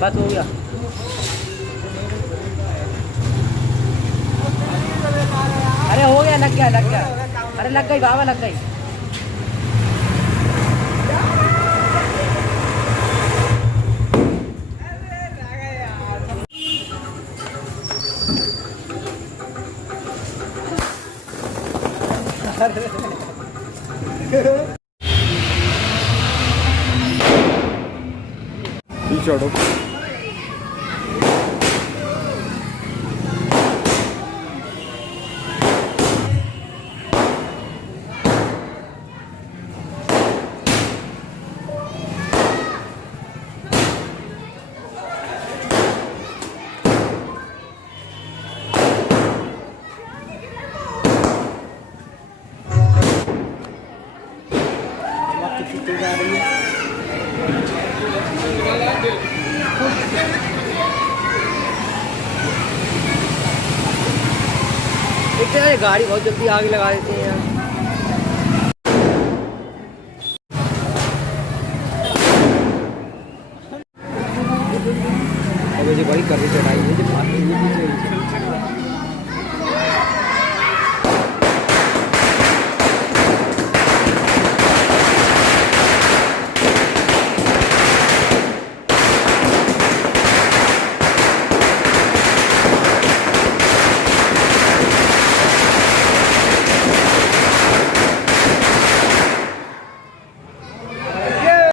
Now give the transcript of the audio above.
बस हो गया। अरे हो गया, लग गया लग गया। अरे लग गई बाबा, लग गई। छोड़ो। देखते हैं गाड़ी बहुत जल्दी आग लगा देते हैं यार।